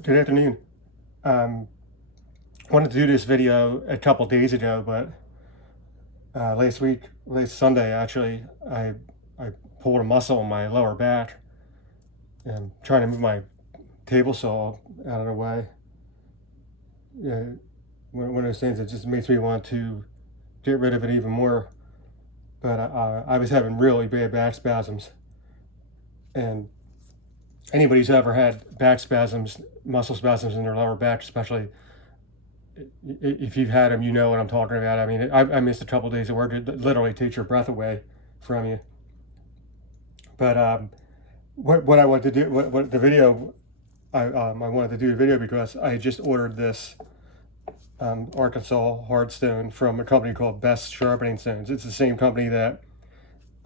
Good afternoon. Um, Wanted to do this video a couple days ago, but last Sunday actually, I pulled a muscle in my lower back and trying to move my table saw out of the way. Yeah, one of those things that just makes me want to get rid of it even more. But I was having really bad back spasms, and anybody who's ever had back spasms, muscle spasms in their lower back, especially if you've had them, you know what I'm talking about. I mean, I missed a couple of days of work. It literally takes your breath away from you. But what I wanted to do, what the video, I wanted to do a video because I just ordered this Arkansas hardstone from a company called Best Sharpening Stones. It's the same company that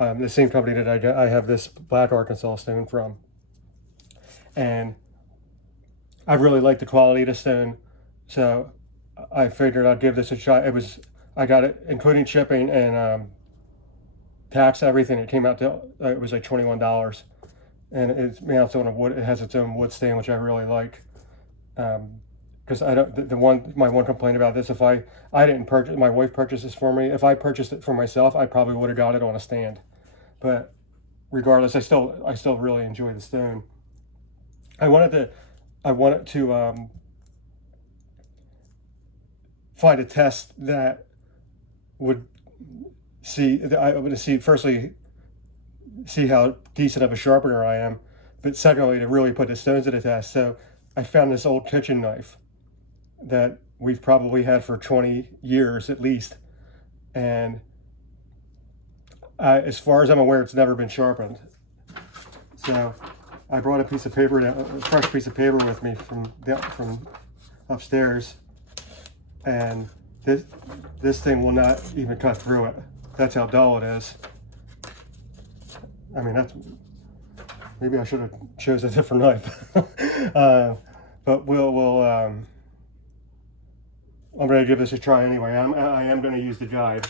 I have this black Arkansas stone from, and I really like the quality of the stone, so I figured I'd give this a try. I got it including shipping and tax, everything. It came out to it was like $21, and it's mounted on a wood. It has its own wood stain, which I really like. Because I don't. My one complaint about this, if I didn't purchase, my wife purchased this for me. If I purchased it for myself, I probably would have got it on a stand. But regardless, I still really enjoy the stone. I wanted to find a test that would I would firstly see how decent of a sharpener I am, but secondly to really put the stones to the test. So I found this old kitchen knife that we've probably had for 20 years at least, and as far as I'm aware, it's never been sharpened. So I brought a fresh piece of paper with me from upstairs, and this thing will not even cut through it. That's how dull it is. I mean, maybe I should have chose a different knife. But I'm going to give this a try anyway. I am going to use the guide.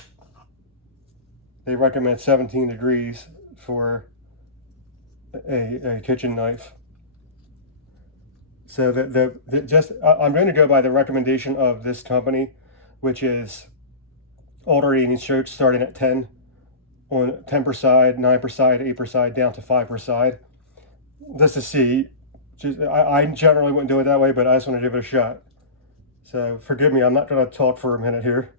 They recommend 17 degrees for a kitchen knife. So I'm going to go by the recommendation of this company, which is alternating strokes starting at 10 on 10 per side, 9 per side, 8 per side, down to 5 per side. Just to see. I generally wouldn't do it that way, but I just want to give it a shot. So forgive me, I'm not going to talk for a minute here.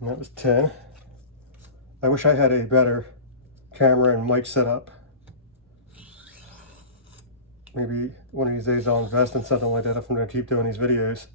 And that was 10. I wish I had a better camera and mic setup. Maybe one of these days I'll invest in something like that if I'm going to keep doing these videos.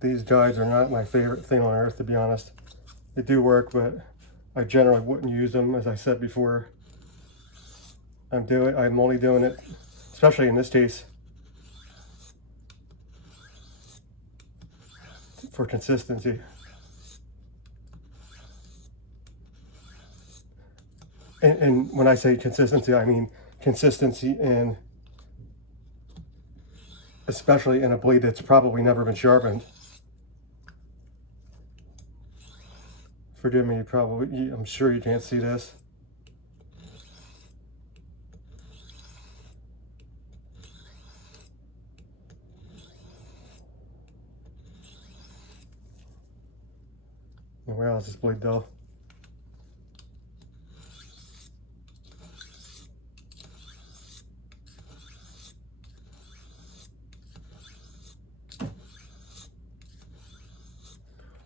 These guides are not my favorite thing on earth, to be honest. They do work, but I generally wouldn't use them, as I said before. I'm only doing it, especially in this case, for consistency. And when I say consistency, I mean consistency in, especially in a blade that's probably never been sharpened. Forgive me, I'm sure you can't see this. Wow, is this blade dull?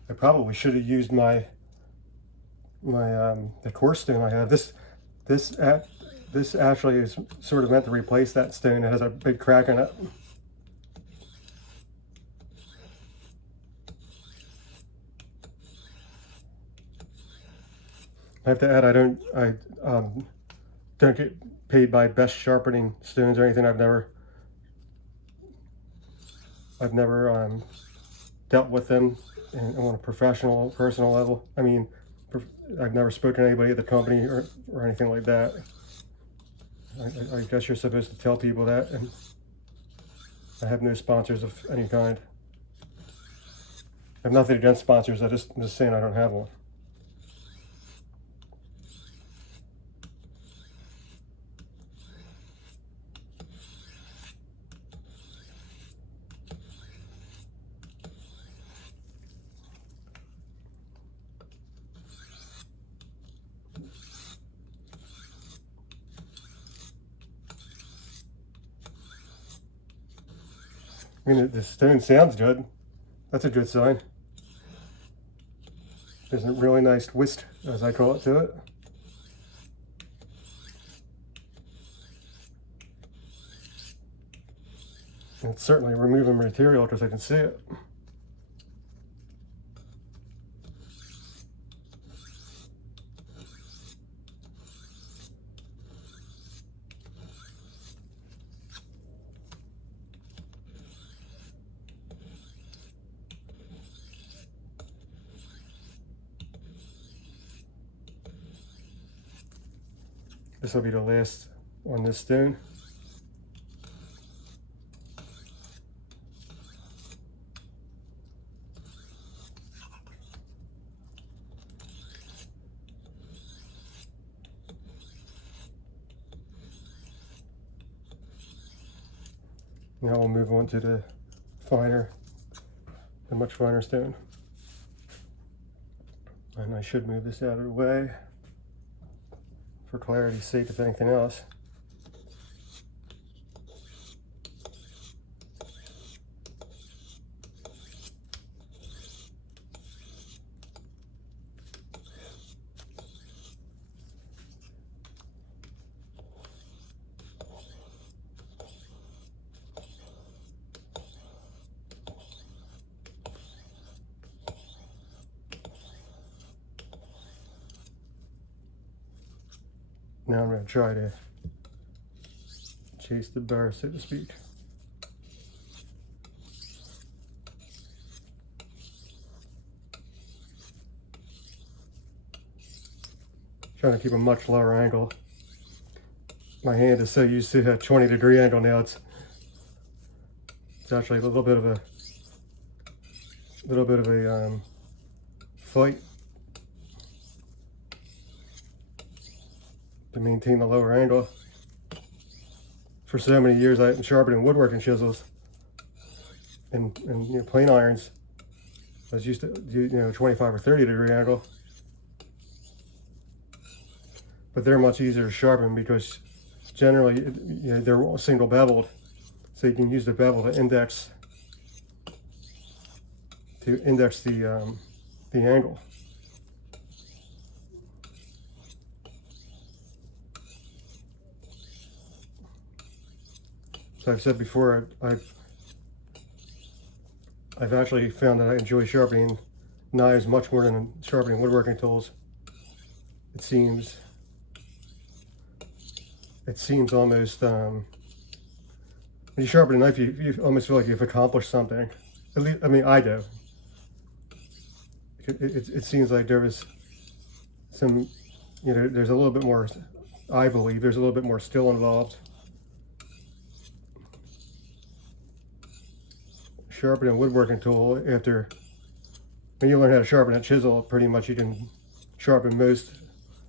I probably should have used the coarse stone I have. This actually is sort of meant to replace that stone. It has a big crack in it. I have to add, don't get paid by Best Sharpening Stones or anything. I've never dealt with them on a professional, personal level. I mean, I've never spoken to anybody at the company or anything like that. I guess you're supposed to tell people that, and I have no sponsors of any kind. I have nothing against sponsors. I'm just saying I don't have one. I mean, the stone sounds good. That's a good sign. There's a really nice twist, as I call it, to it. And it's certainly removing material because I can see it. This will be the last on this stone. Now we'll move on to the much finer stone. And I should move this out of the way for clarity's sake, if anything else. Now I'm going to try to chase the burr, so to speak. Trying to keep a much lower angle. My hand is so used to a 20-degree angle now. It's actually a little bit of a fight to maintain the lower angle. For so many years I've been sharpening woodworking chisels and plane irons. I was used to do 25 or 30-degree angle, but they're much easier to sharpen because generally they're single beveled, so you can use the bevel to index the angle. So I've said before, I've actually found that I enjoy sharpening knives much more than sharpening woodworking tools. It seems almost, when you sharpen a knife, you almost feel like you've accomplished something. At least, I mean, I do. It seems like there was some, there's a little bit more, I believe, there's a little bit more skill involved. Sharpen a woodworking tool, when you learn how to sharpen a chisel, pretty much you can sharpen most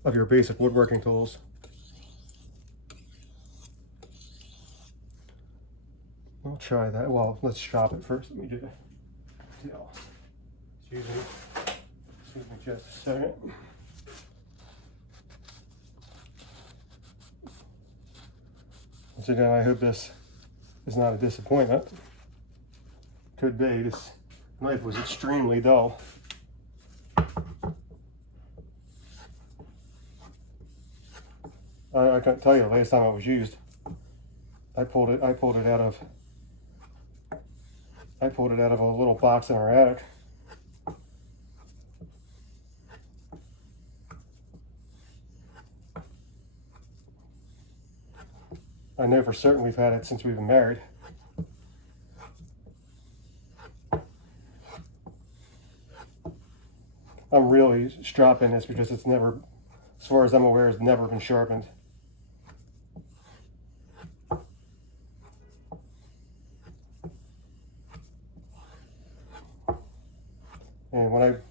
of your basic woodworking tools. I'll try that. Well, let's chop it first. Let me do the tail. Excuse me just a second. Once again, I hope this is not a disappointment. Could be. This knife was extremely dull. I can't tell you the last time it was used. I pulled it out of a little box in our attic. I know for certain we've had it since we've been married. I'm really stropping this because it's never, as far as I'm aware, it's never been sharpened. And when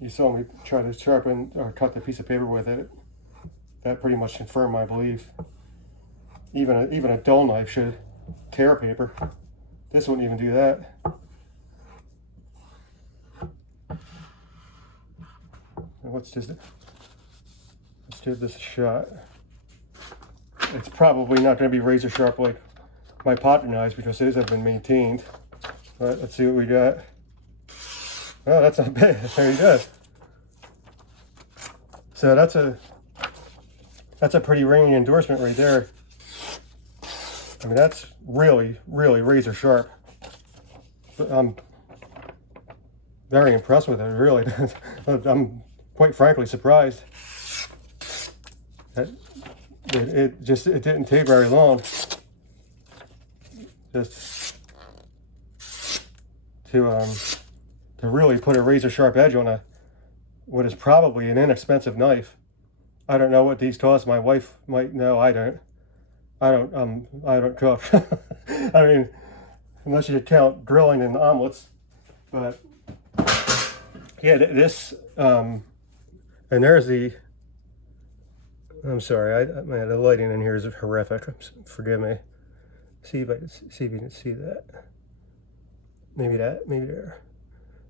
you saw me try to sharpen or cut the piece of paper with it, that pretty much confirmed my belief. Even a dull knife should tear paper. This wouldn't even do that. Let's give this a shot. It's probably not going to be razor sharp like my potter knives because those have been maintained. But let's see what we got. Oh, that's not bad. There you go. So that's a pretty ringing endorsement right there. I mean, that's really, really razor sharp. But I'm very impressed with it, really. I'm quite frankly surprised that it didn't take very long just to really put a razor sharp edge on what is probably an inexpensive knife. I don't know what these cost. My wife might know. I don't cook. I mean, unless you count grilling and omelets. But yeah, this and there's I'm sorry, man, the lighting in here is horrific. Forgive me. See if you can see that. Maybe there.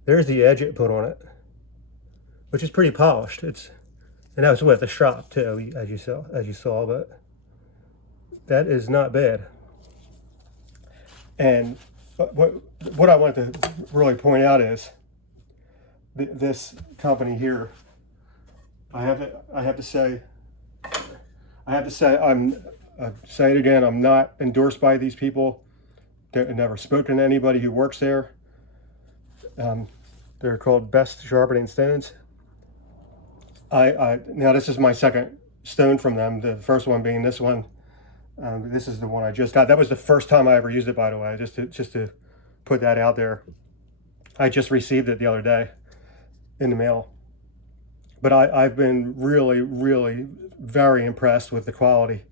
There's the edge it put on it, which is pretty polished. And that was with the strop too, as you saw, but that is not bad. And what I want to really point out is this company here. I have to say I'll say it again. I'm not endorsed by these people. I've never spoken to anybody who works there. They're called Best Sharpening Stones. Now this is my second stone from them. The first one being this one. This is the one I just got. That was the first time I ever used it, by the way. Just to put that out there. I just received it the other day in the mail. But I've been really, really very impressed with the quality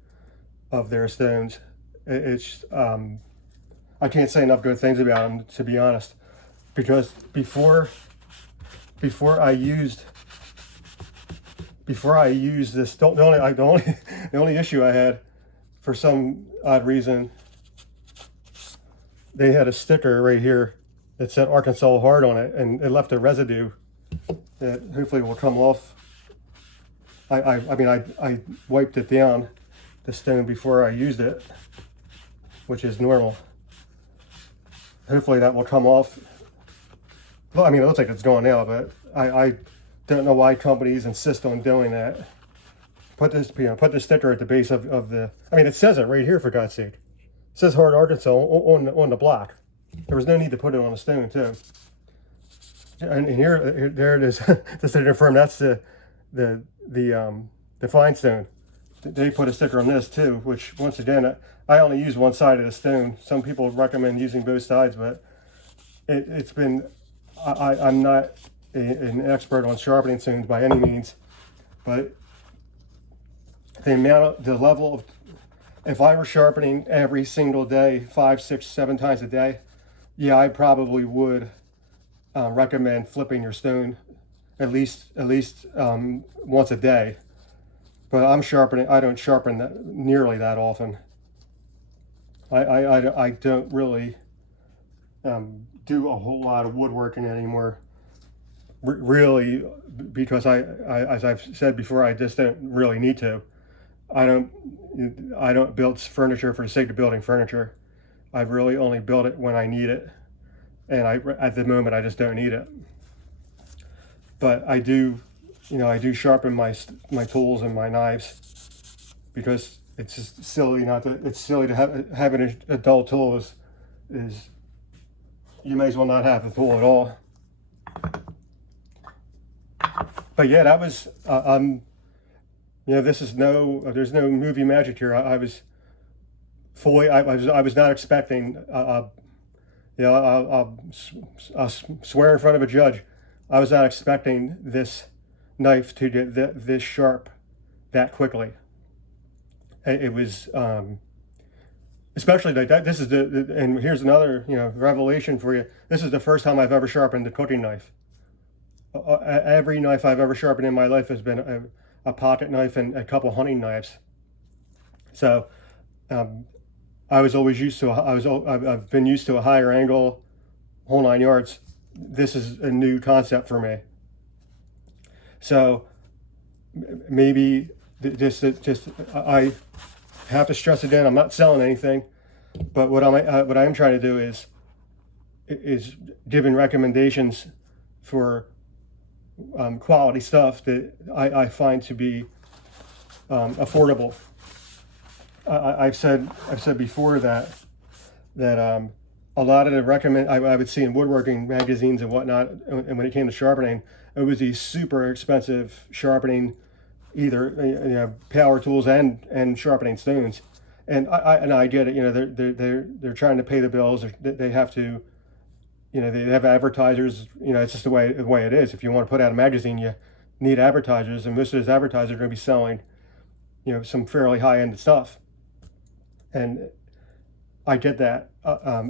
of their stones. It's I can't say enough good things about them, to be honest. Because before I used this, the only issue I had, for some odd reason, they had a sticker right here that said Arkansas Hard on it, and it left a residue that hopefully will come off. I wiped it down, the stone, before I used it, which is normal. Hopefully that will come off. Well, I mean, it looks like it's gone now, but I don't know why companies insist on doing that. Put the sticker at the base of the. I mean, it says it right here, for God's sake. It says Hard Arkansas on the block. There was no need to put it on the stone too. And there it is. Just to confirm, that's the fine stone. They put a sticker on this too, which, once again, I only use one side of the stone. Some people recommend using both sides, but it's been. I'm not an expert on sharpening stones by any means, but the level of, if I were sharpening every single day, 5, 6, 7 times a day, yeah, I probably would recommend flipping your stone at least once a day. But I don't sharpen that nearly that often. I don't really do a whole lot of woodworking anymore, really, because as I've said before, I just don't really need to. I don't build furniture for the sake of building furniture. I really only build it when I need it, and at the moment I just don't need it. But I do sharpen my tools and my knives, because it's just silly to have a dull tool is you may as well not have the tool at all. But yeah, that was there's no movie magic here. I was fully. I was not expecting. You know, I'll swear in front of a judge. I was not expecting this knife to get this sharp that quickly. It was, especially like that. This is and here's another, you know, revelation for you. This is the first time I've ever sharpened a cooking knife. Every knife I've ever sharpened in my life has been a pocket knife and a couple hunting knives. So, I was always used to. I've been used to a higher angle, whole 9 yards. This is a new concept for me. So maybe just I have to stress again. I'm not selling anything, but what I am trying to do is giving recommendations for quality stuff that I find to be affordable. I've said before that a lot of the I would see in woodworking magazines and whatnot, and when it came to sharpening, it was these super expensive sharpening, either you know, power tools and sharpening stones, and I get it. You know, they're trying to pay the bills. They have to, you know, they have advertisers. You know, it's just the way it is. If you want to put out a magazine, you need advertisers, and most of those advertisers are going to be selling, you know, some fairly high end stuff. And I get that. I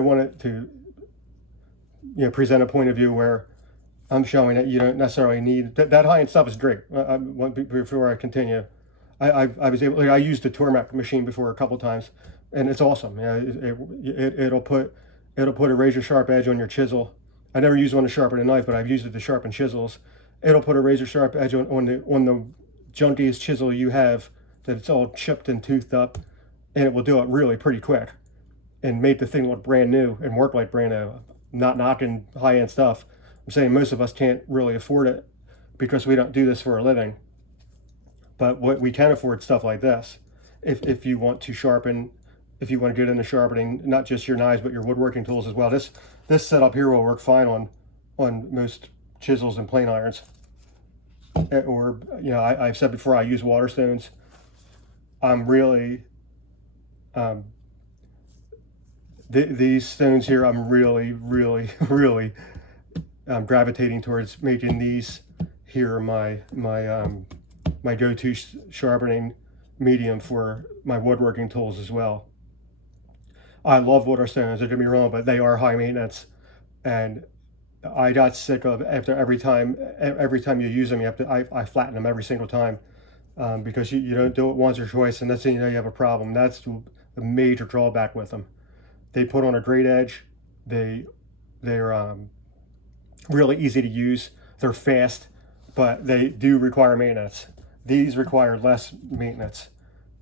wanted to, you know, present a point of view where I'm showing that you don't necessarily need that high end stuff is great. Before I continue, I used the Tormek machine before a couple times, and it's awesome. Yeah, it'll put a razor sharp edge on your chisel. I never used one to sharpen a knife, but I've used it to sharpen chisels. It'll put a razor sharp edge on the junkiest chisel you have, that it's all chipped and toothed up, and it will do it really pretty quick and make the thing look brand new and work like brand new. Not knocking high-end stuff. I'm saying most of us can't really afford it because we don't do this for a living. But what we can afford, stuff like this. If you want to sharpen, if you want to get into sharpening, not just your knives but your woodworking tools as well. This setup here will work fine on most chisels and plane irons. Or, you know, I've said before, I use water stones. I'm really, these stones here, I'm really gravitating towards making these here my go-to sharpening medium for my woodworking tools as well. I love water stones, don't get me wrong, but they are high maintenance, and I got sick of after every time you use them, I flatten them every single time. Because you don't do it once or twice, and that's when you know you have a problem. That's the major drawback with them. They put on a great edge. They're really easy to use. They're fast, but they do require maintenance. These require less maintenance.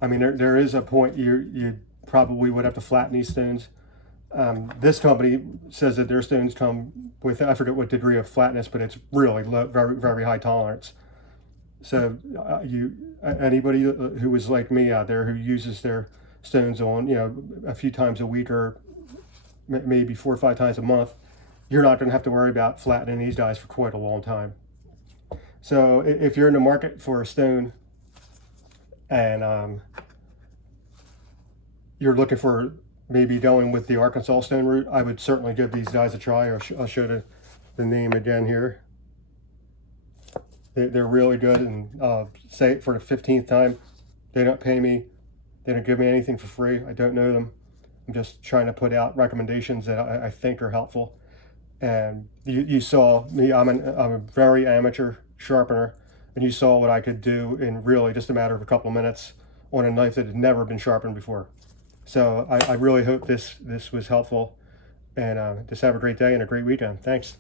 I mean, there is a point you probably would have to flatten these stones. This company says that their stones come with, I forget what degree of flatness, but it's really low, very high tolerance. So anybody who was like me out there, who uses their stones on, you know, a few times a week or maybe 4 or 5 times a month, you're not going to have to worry about flattening these guys for quite a long time. So if you're in the market for a stone and you're looking for maybe going with the Arkansas stone route, I would certainly give these guys a try. I'll show the name again here. They're really good, and say it for the 15th time. They don't pay me. They don't give me anything for free. I don't know them. I'm just trying to put out recommendations that I think are helpful. And you saw me. I'm a very amateur sharpener, and you saw what I could do in really just a matter of a couple of minutes on a knife that had never been sharpened before. So I really hope this was helpful, and just have a great day and a great weekend. Thanks.